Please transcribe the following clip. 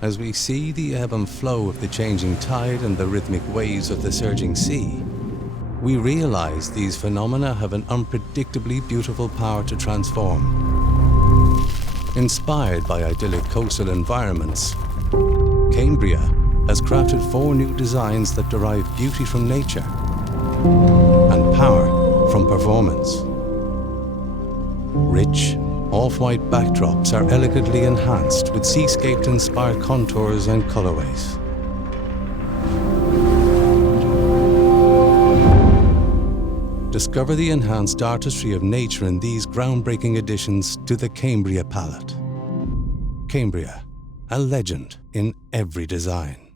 As we see the ebb and flow of the changing tide and the rhythmic waves of the surging sea, we realize these phenomena have an unpredictably beautiful power to transform. Inspired by idyllic coastal environments, Cambria has crafted 4 new designs that derive beauty from nature and power from performance. Rich, off-white backdrops are elegantly enhanced with seascape-inspired contours and colorways. Discover the enhanced artistry of nature in these groundbreaking additions to the Cambria palette. Cambria, a legend in every design.